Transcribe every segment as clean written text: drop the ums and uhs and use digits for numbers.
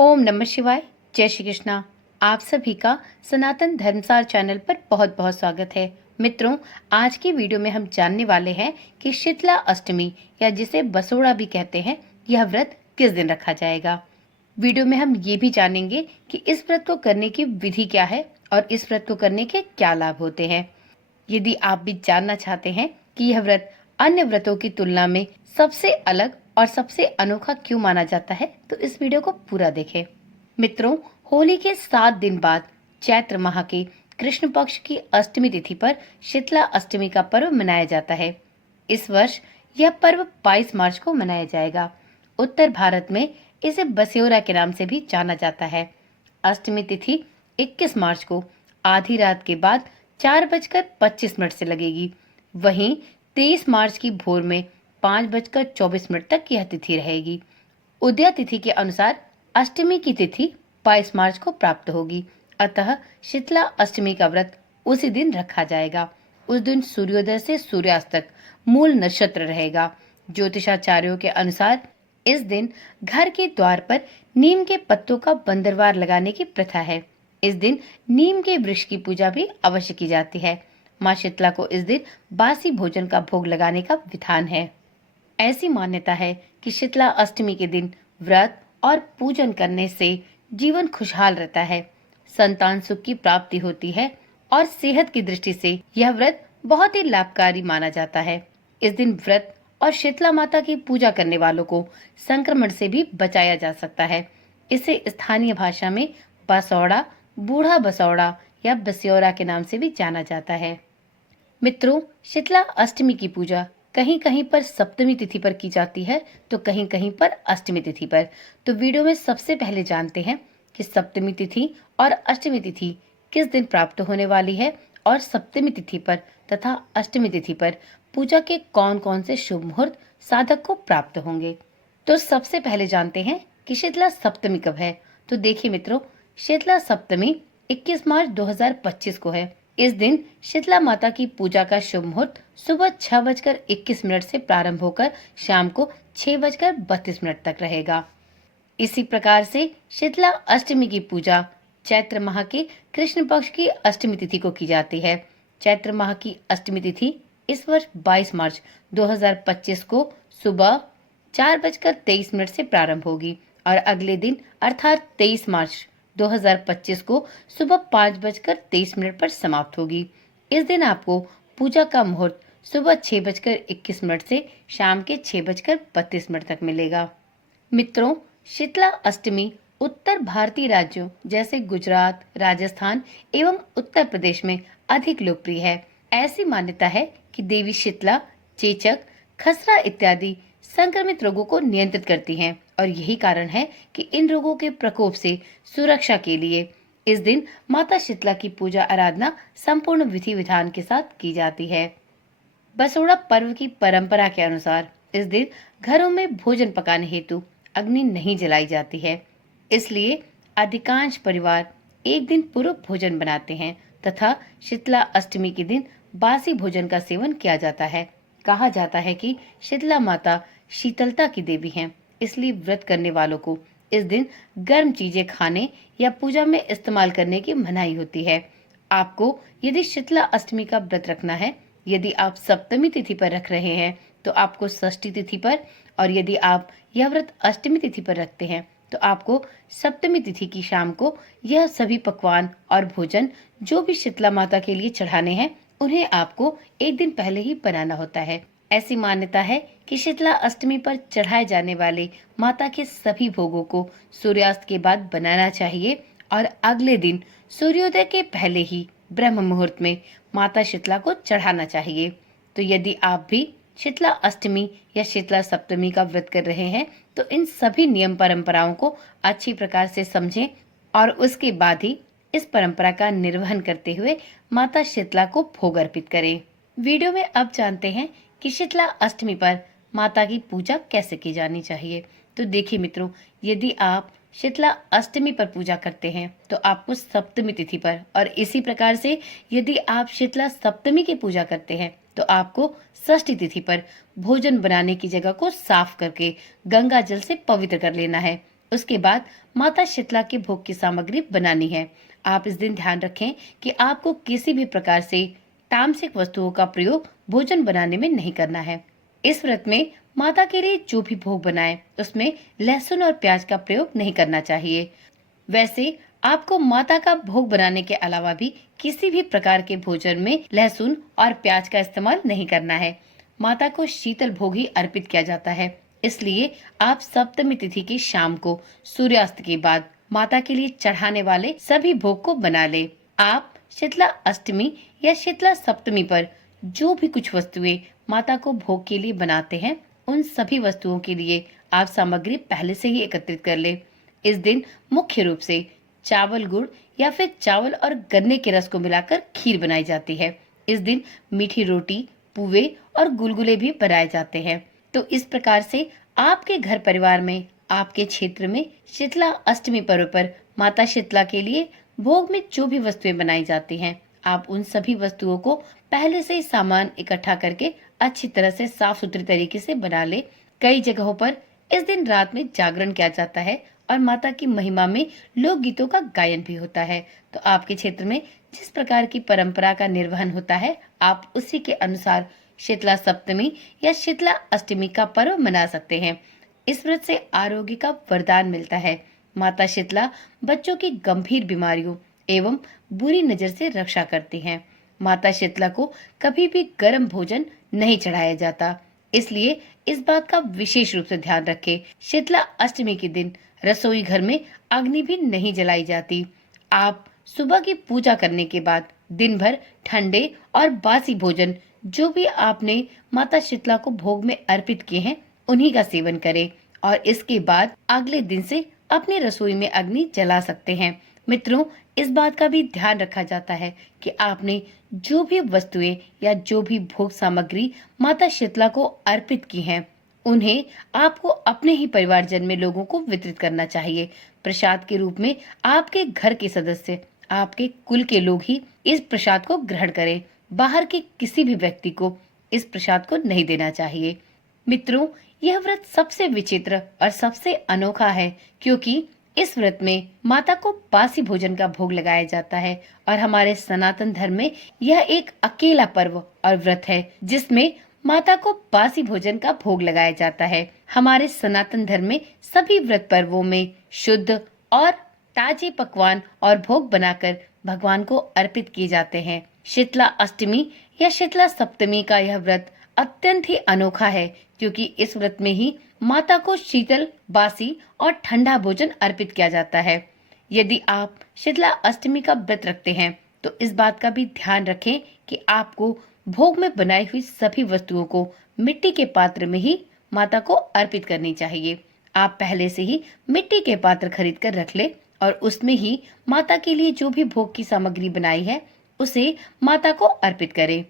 ओम नमः शिवाय। जय श्री कृष्णा। आप सभी का सनातन धर्मसार चैनल पर बहुत बहुत स्वागत है। मित्रों, आज की वीडियो में हम जानने वाले हैं कि शीतला अष्टमी या जिसे बसोड़ा भी कहते हैं, यह व्रत किस दिन रखा जाएगा। वीडियो में हम ये भी जानेंगे कि इस व्रत को करने की विधि क्या है और इस व्रत को करने के क्या लाभ होते हैं। यदि आप भी जानना चाहते हैं कि यह व्रत अन्य व्रतों की तुलना में सबसे अलग और सबसे अनोखा क्यों माना जाता है, तो इस वीडियो को पूरा देखें। मित्रों, होली के 7 दिन बाद चैत्र माह के कृष्ण पक्ष की अष्टमी तिथि पर शीतला अष्टमी का पर्व मनाया जाता है। इस वर्ष यह पर्व 22 मार्च को मनाया जाएगा। उत्तर भारत में इसे बस्योरा के नाम से भी जाना जाता है। अष्टमी तिथि 21 मार्च को आधी रात के बाद 4:25 से लगेगी। वहीं 23 मार्च की भोर में 5:24 तक यह तिथि रहेगी। उदया तिथि के अनुसार अष्टमी की तिथि 22 मार्च को प्राप्त होगी। अतः शीतला अष्टमी का व्रत उसी दिन रखा जाएगा। उस दिन सूर्योदय से सूर्यास्त तक मूल नक्षत्र रहेगा। ज्योतिषाचार्यों के अनुसार इस दिन घर के द्वार पर नीम के पत्तों का बंदरवार लगाने की प्रथा है। इस दिन नीम के वृक्ष की पूजा भी अवश्य की जाती है। माँ शीतला को इस दिन बासी भोजन का भोग लगाने का विधान है। ऐसी मान्यता है कि शीतला अष्टमी के दिन व्रत और पूजन करने से जीवन खुशहाल रहता है, संतान सुख की प्राप्ति होती है और सेहत की दृष्टि से यह व्रत बहुत ही लाभकारी माना जाता है। इस दिन व्रत और शीतला माता की पूजा करने वालों को संक्रमण से भी बचाया जा सकता है। इसे स्थानीय भाषा में बसौड़ा, बूढ़ा बसौड़ा या बस्योरा के नाम से भी जाना जाता है। मित्रों, शीतला अष्टमी की पूजा कहीं कहीं पर सप्तमी तिथि पर की जाती है तो कहीं कहीं पर अष्टमी तिथि पर। तो वीडियो में सबसे पहले जानते हैं कि सप्तमी तिथि और अष्टमी तिथि किस दिन प्राप्त होने वाली है और सप्तमी तिथि पर तथा अष्टमी तिथि पर पूजा के कौन कौन से शुभ मुहूर्त साधक को प्राप्त होंगे। तो सबसे पहले जानते हैं कि शीतला सप्तमी कब है। तो देखिए मित्रों, शीतला सप्तमी 21 मार्च 2025 को है। इस दिन शीतला माता की पूजा का शुभ मुहूर्त सुबह 6:21 से प्रारंभ होकर शाम को 6:32 तक रहेगा। इसी प्रकार से शीतला अष्टमी की पूजा चैत्र माह के कृष्ण पक्ष की अष्टमी तिथि को की जाती है। चैत्र माह की अष्टमी तिथि इस वर्ष 22 मार्च 2025 को सुबह 4:23 से प्रारंभ होगी और अगले दिन अर्थात 23 मार्च 2025 को सुबह 5:23 पर समाप्त होगी। इस दिन आपको पूजा का मुहूर्त सुबह 6:21 से शाम के 6:32 तक मिलेगा। मित्रों, शीतला अष्टमी उत्तर भारतीय राज्यों जैसे गुजरात, राजस्थान एवं उत्तर प्रदेश में अधिक लोकप्रिय है। ऐसी मान्यता है कि देवी शीतला चेचक, खसरा इत्यादि संक्रमित रोगों को नियंत्रित करती हैं और यही कारण है कि इन रोगों के प्रकोप से सुरक्षा के लिए इस दिन माता शीतला की पूजा आराधना संपूर्ण विधि विधान के साथ की जाती है। बसोड़ा पर्व की परंपरा के अनुसार इस दिन घरों में भोजन पकाने हेतु अग्नि नहीं जलाई जाती है। इसलिए अधिकांश परिवार एक दिन पूर्व भोजन बनाते हैं तथा शीतला अष्टमी के दिन बासी भोजन का सेवन किया जाता है। कहा जाता है कि शीतला माता शीतलता की देवी हैं, इसलिए व्रत करने वालों को इस दिन गर्म चीजें खाने या पूजा में इस्तेमाल करने की मनाही होती है। आपको यदि शीतला अष्टमी का व्रत रखना है, यदि आप सप्तमी तिथि पर रख रहे हैं तो आपको षष्ठी तिथि पर, और यदि आप यह व्रत अष्टमी तिथि पर रखते हैं तो आपको सप्तमी तिथि की शाम को यह सभी पकवान और भोजन जो भी शीतला माता के लिए चढ़ाने हैं उन्हें आपको एक दिन पहले ही बनाना होता है। ऐसी मान्यता है कि शीतला अष्टमी पर चढ़ाए जाने वाले माता के सभी भोगों को सूर्यास्त के बाद बनाना चाहिए और अगले दिन सूर्योदय के पहले ही ब्रह्म मुहूर्त में माता शीतला को चढ़ाना चाहिए। तो यदि आप भी शीतला अष्टमी या शीतला सप्तमी का व्रत कर रहे हैं तो इन सभी नियम परंपराओं को अच्छी प्रकार से समझें और उसके बाद ही इस परंपरा का निर्वहन करते हुए माता शीतला को भोग अर्पित करें। वीडियो में अब जानते हैं कि शीतला अष्टमी पर माता की पूजा कैसे की जानी चाहिए। तो देखिए मित्रों, यदि आप शीतला अष्टमी पर पूजा करते हैं तो आपको सप्तमी तिथि पर, और इसी प्रकार से यदि आप शीतला सप्तमी की पूजा करते हैं तो आपको षष्ठी तिथि पर भोजन बनाने की जगह को साफ करके गंगा जल से पवित्र कर लेना है। उसके बाद माता शीतला के भोग की सामग्री बनानी है। आप इस दिन ध्यान रखें कि आपको किसी भी प्रकार से तामसिक वस्तुओं का प्रयोग भोजन बनाने में नहीं करना है। इस व्रत में माता के लिए जो भी भोग बनाए उसमें लहसुन और प्याज का प्रयोग नहीं करना चाहिए। वैसे आपको माता का भोग बनाने के अलावा भी किसी भी प्रकार के भोजन में लहसुन और प्याज का इस्तेमाल नहीं करना है। माता को शीतल भोग ही अर्पित किया जाता है, इसलिए आप सप्तमी तिथि की शाम को सूर्यास्त के बाद माता के लिए चढ़ाने वाले सभी भोग को बना ले। आप शीतला अष्टमी या शीतला सप्तमी पर जो भी कुछ वस्तुएं माता को भोग के लिए बनाते हैं, उन सभी वस्तुओं के लिए आप सामग्री पहले से ही एकत्रित कर ले। इस दिन मुख्य रूप से चावल गुड़ या फिर चावल और गन्ने के रस को मिलाकर खीर बनाई जाती है। इस दिन मीठी रोटी, पुए और गुलगुले भी बनाए जाते हैं। तो इस प्रकार से आपके घर परिवार में, आपके क्षेत्र में शीतला अष्टमी पर्व पर माता शीतला के लिए भोग में जो भी वस्तुएं बनाई जाती हैं, आप उन सभी वस्तुओं को पहले से ही सामान इकट्ठा करके अच्छी तरह से साफ सुथरे तरीके से बना ले। कई जगहों पर इस दिन रात में जागरण किया जाता है और माता की महिमा में लोकगीतों का गायन भी होता है। तो आपके क्षेत्र में जिस प्रकार की परंपरा का निर्वहन होता है, आप उसी के अनुसार शीतला सप्तमी या शीतला अष्टमी का पर्व मना सकते हैं। इस व्रत से आरोग्य का वरदान मिलता है। माता शीतला बच्चों की गंभीर बीमारियों एवं बुरी नजर से रक्षा करती हैं। माता शीतला को कभी भी गर्म भोजन नहीं चढ़ाया जाता, इसलिए इस बात का विशेष रूप से ध्यान रखें। शीतला अष्टमी के दिन रसोई घर में अग्नि भी नहीं जलाई जाती। आप सुबह की पूजा करने के बाद दिन भर ठंडे और बासी भोजन जो भी आपने माता शीतला को भोग में अर्पित किए हैं, उन्हीं का सेवन करें और इसके बाद अगले दिन से अपनी रसोई में अग्नि जला सकते हैं। मित्रों, इस बात का भी ध्यान रखा जाता है कि आपने जो भी वस्तुएं या जो भी भोग सामग्री माता शीतला को अर्पित की हैं, उन्हें आपको अपने ही परिवारजन में लोगों को वितरित करना चाहिए। प्रसाद के रूप में आपके घर के सदस्य, आपके कुल के लोग ही इस प्रसाद को ग्रहण करें। बाहर के किसी भी व्यक्ति को इस प्रसाद को नहीं देना चाहिए। मित्रों, यह व्रत सबसे विचित्र और सबसे अनोखा है, क्योंकि इस व्रत में माता को बासी भोजन का भोग लगाया जाता है और हमारे सनातन धर्म में यह एक अकेला पर्व और व्रत है जिसमें माता को बासी भोजन का भोग लगाया जाता है। हमारे सनातन धर्म में सभी व्रत पर्वों में शुद्ध और ताजे पकवान और भोग बनाकर भगवान को अर्पित किए जाते हैं। शीतला अष्टमी या शीतला सप्तमी का यह व्रत अत्यंत ही अनोखा है, क्योंकि इस व्रत में ही माता को शीतल, बासी और ठंडा भोजन अर्पित किया जाता है। यदि आप शीतला अष्टमी का व्रत रखते हैं तो इस बात का भी ध्यान रखें कि आपको भोग में बनाई हुई सभी वस्तुओं को मिट्टी के पात्र में ही माता को अर्पित करनी चाहिए। आप पहले से ही मिट्टी के पात्र खरीद कर रख ले और उसमें ही माता के लिए जो भी भोग की सामग्री बनाई है उसे माता को अर्पित करें।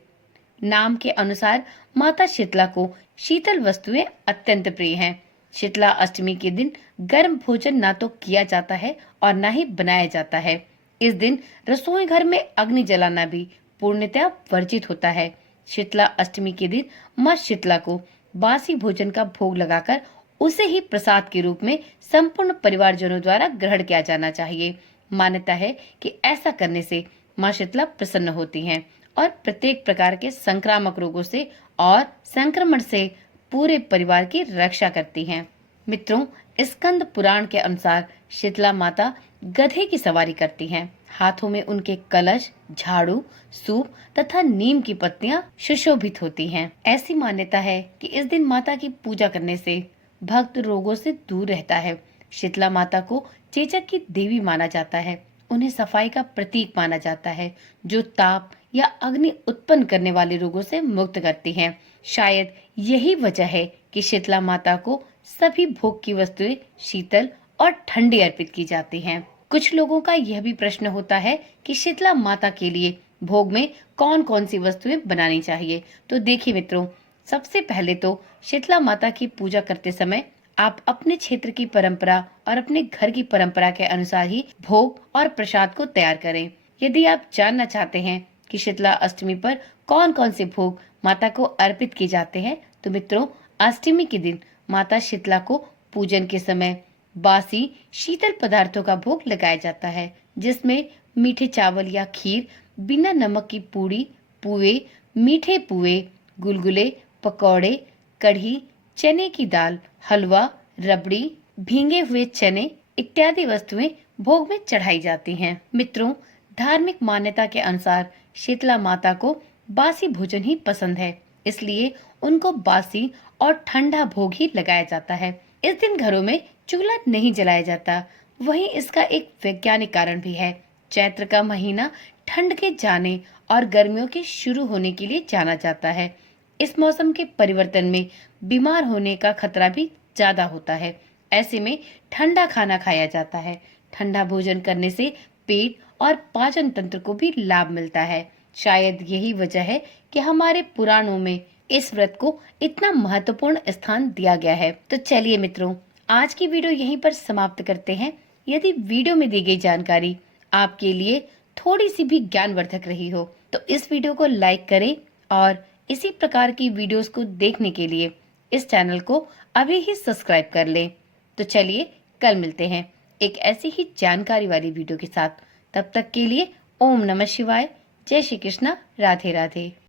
नाम के अनुसार माता शीतला को शीतल वस्तुएं अत्यंत प्रिय हैं। शीतला अष्टमी के दिन गर्म भोजन ना तो किया जाता है और ना ही बनाया जाता है। इस दिन रसोई घर में अग्नि जलाना भी पूर्णतः वर्जित होता है। शीतला अष्टमी के दिन मां शीतला को बासी भोजन का भोग लगाकर उसे ही प्रसाद के रूप में संपूर्ण परिवारजनों द्वारा ग्रहण किया जाना चाहिए। मान्यता है कि ऐसा करने से मां शीतला प्रसन्न होती हैं और प्रत्येक प्रकार के संक्रामक रोगों से और संक्रमण से पूरे परिवार की रक्षा करती हैं। मित्रों, स्कंद पुराण के अनुसार शीतला माता गधे की सवारी करती हैं। हाथों में उनके कलश, झाड़ू, सूप तथा नीम की पत्तियां सुशोभित होती हैं। ऐसी मान्यता है कि इस दिन माता की पूजा करने से भक्त रोगों से दूर रहता है। शीतला माता को चेचक की देवी माना जाता है। उन्हें सफाई का प्रतीक माना जाता है, जो ताप या अग्नि उत्पन्न करने वाले रोगों से मुक्त करती हैं। शायद यही वजह है कि शीतला माता को सभी भोग की वस्तुएं शीतल और ठंडी अर्पित की जाती हैं। कुछ लोगों का यह भी प्रश्न होता है कि शीतला माता के लिए भोग में कौन कौन सी वस्तुएं बनानी चाहिए। तो देखिए मित्रों, सबसे पहले तो शीतला माता की पूजा करते समय आप अपने क्षेत्र की परंपरा और अपने घर की परंपरा के अनुसार ही भोग और प्रसाद को तैयार करें। यदि आप जानना चाहते हैं कि शीतला अष्टमी पर कौन कौन से भोग माता को अर्पित किए जाते हैं, तो मित्रों, अष्टमी के दिन माता शीतला को पूजन के समय बासी शीतल पदार्थों का भोग लगाया जाता है, जिसमें मीठे चावल या खीर, बिना नमक की पूड़ी, पुए, मीठे पुए, गुलगुले, पकौड़े, कढ़ी, चने की दाल, हलवा, रबड़ी, भींगे हुए चने इत्यादि वस्तुएं भोग में चढ़ाई जाती हैं। मित्रों, धार्मिक मान्यता के अनुसार शीतला माता को बासी भोजन ही पसंद है, इसलिए उनको बासी और ठंडा भोग ही लगाया जाता है। इस दिन घरों में चूल्हा नहीं जलाया जाता। वहीं इसका एक वैज्ञानिक कारण भी है। चैत्र का महीना ठंड के जाने और गर्मियों के शुरू होने के लिए जाना जाता है। इस मौसम के परिवर्तन में बीमार होने का खतरा भी ज्यादा होता है। ऐसे में ठंडा खाना खाया जाता है। ठंडा भोजन करने से पेट और पाचन तंत्र को भी लाभ मिलता है। शायद यही वजह है कि हमारे पुराणों में इस व्रत को इतना महत्वपूर्ण स्थान दिया गया है। तो चलिए मित्रों, आज की वीडियो यहीं पर समाप्त करते हैं। यदि वीडियो में दी गई जानकारी आपके लिए थोड़ी सी भी ज्ञानवर्धक रही हो तो इस वीडियो को लाइक करें और इसी प्रकार की वीडियोस को देखने के लिए इस चैनल को अभी ही सब्सक्राइब कर लें। तो चलिए कल मिलते हैं एक ऐसी ही जानकारी वाली वीडियो के साथ। तब तक के लिए ओम नमः शिवाय, जय श्री कृष्णा, राधे राधे।